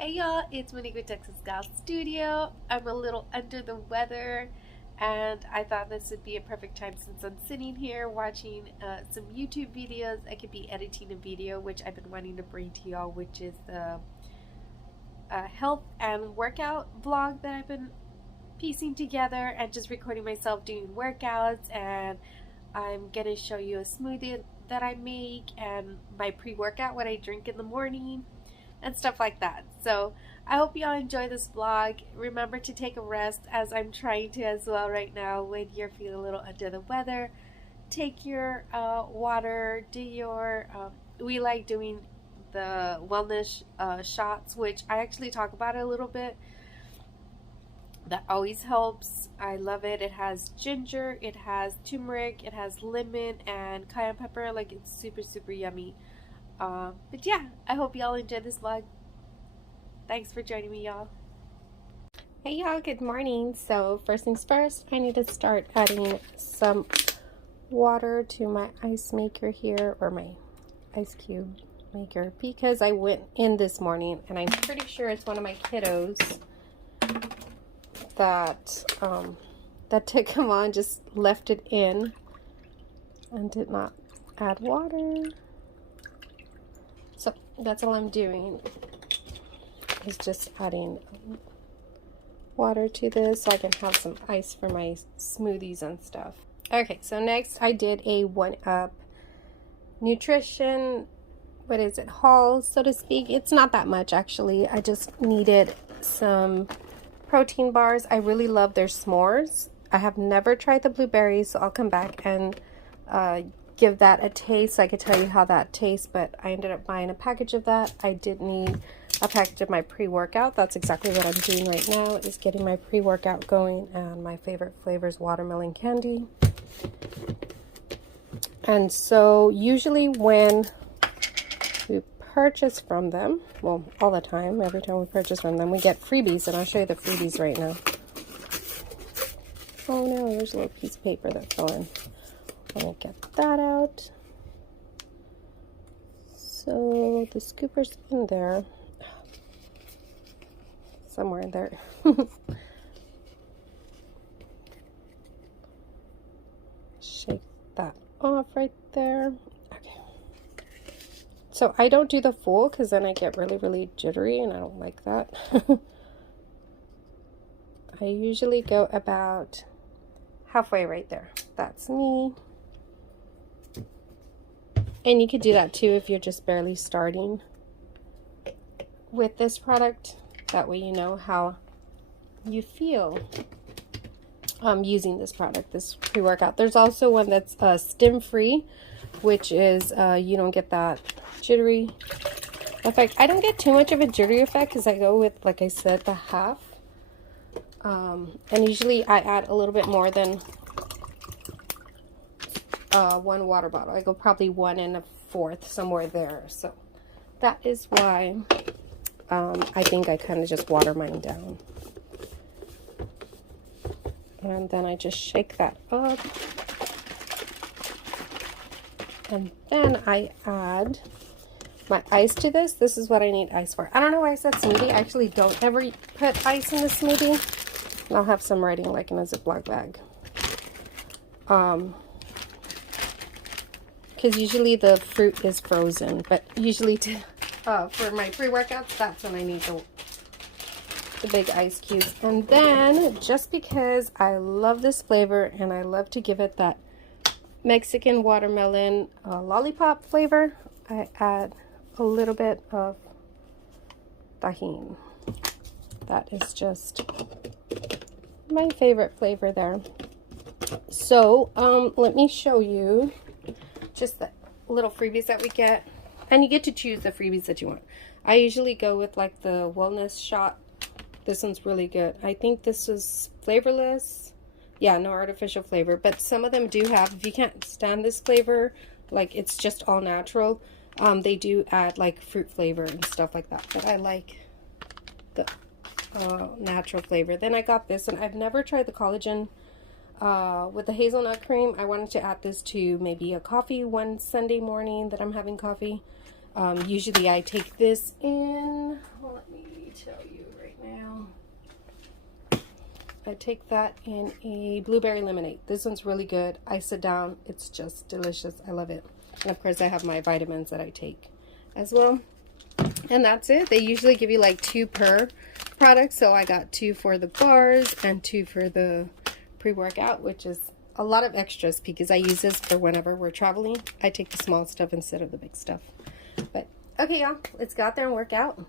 Hey y'all, it's Monique with Texas Gal Studio. I'm a little under the weather and I thought this would be a perfect time since I'm sitting here watching some YouTube videos. I could be editing a video which I've been wanting to bring to y'all, which is the health and workout vlog that I've been piecing together and just recording myself doing workouts. And I'm gonna show you a smoothie that I make and my pre-workout, what I drink in the morning and stuff like that. So I hope y'all enjoy this vlog. Remember to take a rest, as I'm trying to as well right now when you're feeling a little under the weather. Take your water, do your we like doing the wellness shots, which I actually talk about it a little bit. That always helps. I love it. It has ginger, it has turmeric, it has lemon and cayenne pepper. Like, it's super yummy. But yeah, I hope y'all enjoy this vlog. Thanks for joining me, y'all. Hey y'all, good morning. So first things first, I need to start adding some water to my ice maker here, or my ice cube maker, because I went in this morning and I'm pretty sure it's one of my kiddos that that took him on, just left it in and did not add water. So that's all I'm doing, is just adding water to this so I can have some ice for my smoothies and stuff. Okay, so next I did a 1-up nutrition, what is it, haul, so to speak. It's not that much actually. I just needed some protein bars. I really love their s'mores. I have never tried the blueberries, so I'll come back and give that a taste so I could tell you how that tastes, but I ended up buying a package of that. I did need a package of my pre-workout. That's exactly what I'm doing right now, is getting my pre-workout going, and my favorite flavor is watermelon candy. And so usually when we purchase from them, well, all the time, every time we purchase from them, we get freebies, and I'll show you the freebies right now. Oh no, there's a little piece of paper that fell in. Let me get that out. So the scooper's in there. Somewhere in there. Shake that off right there. Okay. So I don't do the full because then I get really jittery and I don't like that. I usually go about halfway right there. That's me. And you could do that too if you're just barely starting with this product. That way you know how you feel using this product, this pre-workout. There's also one that's stim-free, which is you don't get that jittery effect. I don't get too much of a jittery effect because I go with, like I said, the half. And usually I add a little bit more than one water bottle. I go probably 1 1/4, somewhere there. So that is why I think I kind of just water mine down. And then I just shake that up. And then I add my ice to this. This is what I need ice for. I don't know why I said smoothie. I actually don't ever put ice in the smoothie. And I'll have some writing like in a Ziploc bag. Because usually the fruit is frozen, but usually for my pre-workouts, that's when I need the big ice cubes. And then, just because I love this flavor and I love to give it that Mexican watermelon lollipop flavor, I add a little bit of Tajín. That is just my favorite flavor there. So, let me show you just the little freebies that we get, and you get to choose the freebies that you want. I usually go with like the wellness shot. This one's really good. I think this is flavorless. Yeah, no artificial flavor, but some of them do have, if you can't stand this flavor, like it's just all natural, they do add like fruit flavor and stuff like that, but I like the natural flavor. Then I got this, and I've never tried the collagen with the hazelnut cream. I wanted to add this to maybe a coffee one Sunday morning that I'm having coffee. Usually I take this in, well, let me I take that in a blueberry lemonade. This one's really good. Ice it down. It's just delicious. I love it. And of course I have my vitamins that I take as well. And that's it. They usually give you like 2 per product. So I got 2 for the bars and 2 for the pre-workout, which is a lot of extras because I use this for whenever we're traveling. I take the small stuff instead of the big stuff. But okay, y'all, let's go out there and work out.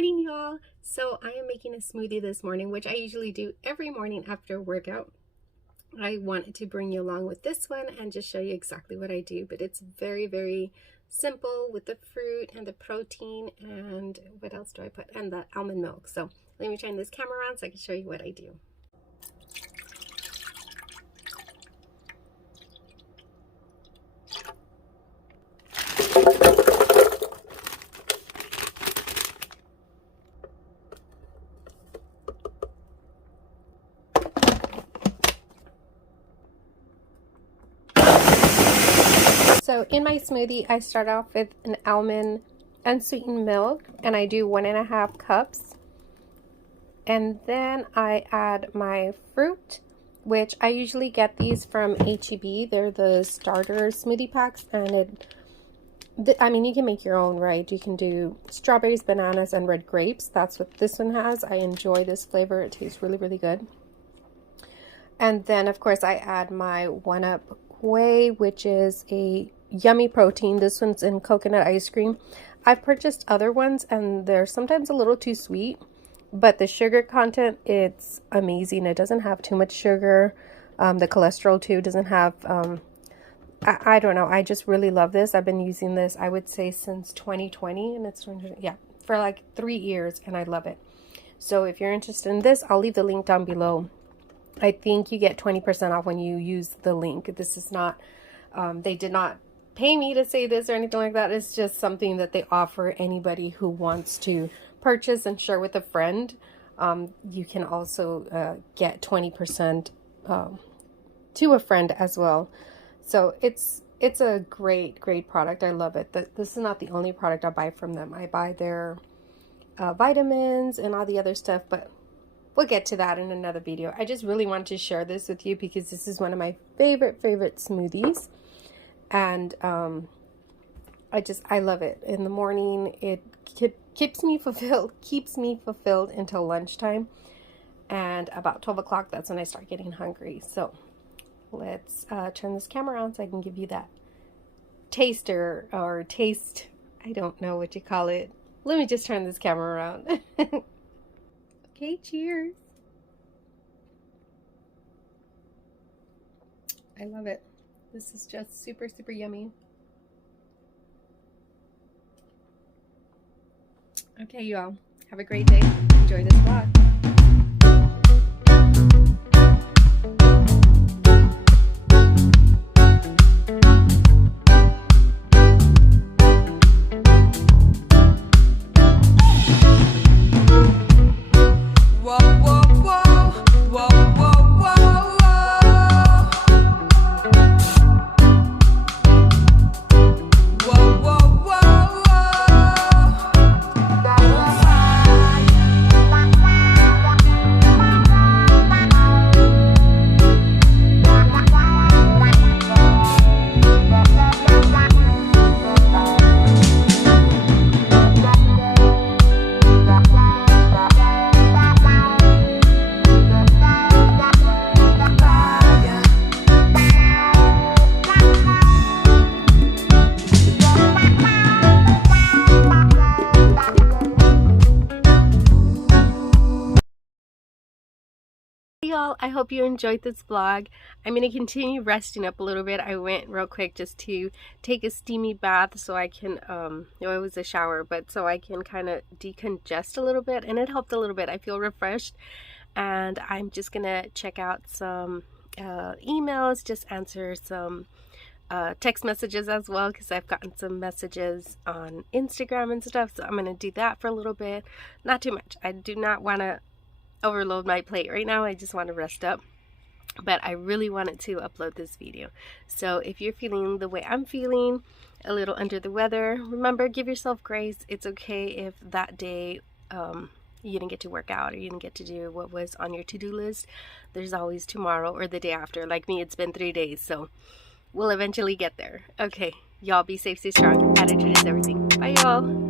Y'all, so I am making a smoothie this morning, which I usually do every morning after workout. I wanted to bring you along with this one and just show you exactly what I do, but it's very, very simple with the fruit and the protein, and what else do I put, and the almond milk. So let me turn this camera on so I can show you what I do. So in my smoothie, I start off with an almond unsweetened milk, and I do 1.5 cups. And then I add my fruit, which I usually get these from H-E-B. They're the starter smoothie packs, and I mean, you can make your own, right? You can do strawberries, bananas, and red grapes. That's what this one has. I enjoy this flavor. It tastes really, really good. And then, of course, I add my 1-Up Whey, which is a yummy protein. This one's in coconut ice cream. I've purchased other ones, and they're sometimes a little too sweet, but the sugar content, it's amazing. It doesn't have too much sugar. The cholesterol, too, doesn't have... I don't know. I just really love this. I've been using this, I would say, since 2020, and it's, yeah, for like 3 years, and I love it. So if you're interested in this, I'll leave the link down below. I think you get 20% off when you use the link. This is not, they did not pay me to say this or anything like that. It's just something that they offer anybody who wants to purchase and share with a friend. You can also get 20% to a friend as well. So it's a great product. I love it. This is not the only product I buy from them. I buy their vitamins and all the other stuff, but we'll get to that in another video. I just really want to share this with you because this is one of my favorite smoothies, and I love it. In the morning, it keeps me fulfilled until lunchtime, and about 12 o'clock, that's when I start getting hungry. So let's turn this camera on so I can give you that taster or taste. I don't know what you call it. Let me just turn this camera around. Okay, cheers. I love it. This is just super yummy. Okay, you all. Have a great day. Enjoy this vlog. y'all, I hope you enjoyed this vlog. I'm going to continue resting up a little bit. I went real quick just to take a steamy bath so I can, it was a shower, but so I can kind of decongest a little bit, and it helped a little bit. I feel refreshed, and I'm just going to check out some emails, just answer some text messages as well, because I've gotten some messages on Instagram and stuff, so I'm going to do that for a little bit. Not too much. I do not want to overload my plate right now. I just want to rest up, but I really wanted to upload this video. So if you're feeling the way I'm feeling, a little under the weather, remember, give yourself grace. It's okay if that day you didn't get to work out or you didn't get to do what was on your to-do list. There's always tomorrow or the day after. Like me, it's been 3 days, so we'll eventually get there. Okay, y'all be safe, stay strong. Attitude is everything. Bye, y'all.